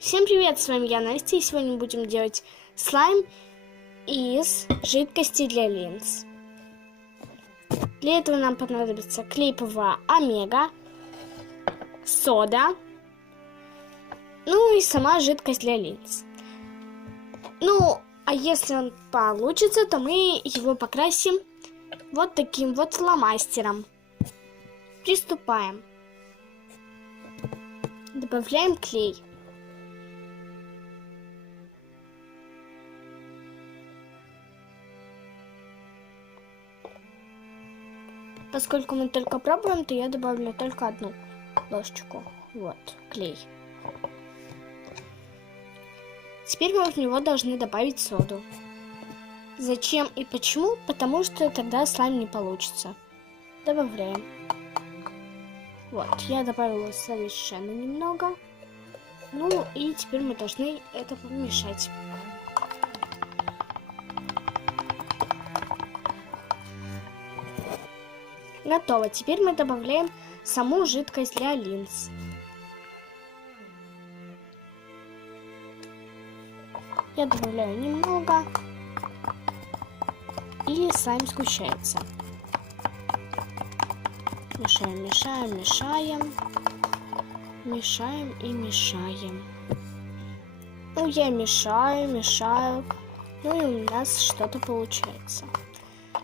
Всем привет, с вами я, Настя, и сегодня будем делать слайм из жидкости для линз. Для этого нам понадобится клей ПВА Омега, сода, ну и сама жидкость для линз. Ну, а если он получится, то мы его покрасим вот таким вот фломастером. Приступаем. Добавляем клей. Поскольку мы только пробуем, то я добавлю только одну ложечку. Вот, клей. Теперь мы в него должны добавить соду. Зачем и почему? Потому что тогда слайм не получится. Добавляем. Вот, я добавила совершенно немного. Ну и теперь мы должны это помешать. Готово. Теперь мы добавляем саму жидкость для линз. Я добавляю немного. И слайм сгущается. Мешаем, мешаем, мешаем. Мешаем и мешаем. Ну, я мешаю, мешаю. Ну и у нас что-то получается.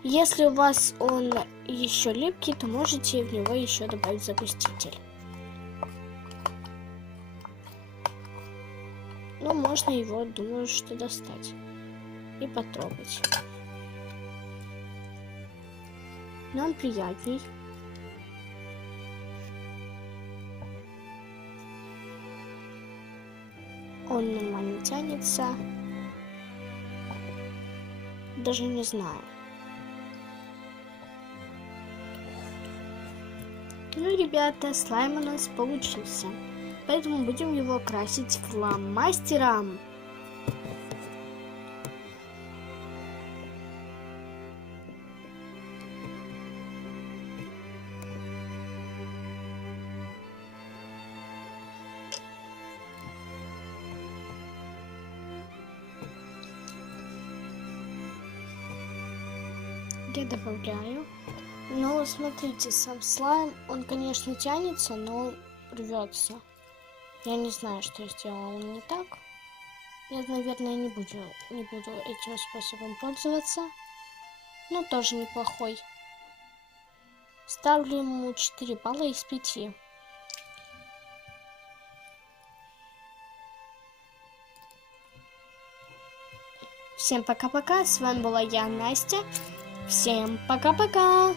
Если у вас он еще липкий, то можете в него еще добавить загуститель. Но можно его, думаю, что достать и потрогать. Нам приятней. Он нормально тянется. Даже не знаю. Ну, ребята, слайм у нас получился. Поэтому будем его красить фломастером. Я добавляю. Но смотрите, сам слайм, он, конечно, тянется, но рвется. Я не знаю, что я сделала не так. Я, наверное, не буду этим способом пользоваться. Но тоже неплохой. Ставлю ему 4 балла из 5. Всем пока-пока. С вами была я, Настя. Всем пока-пока.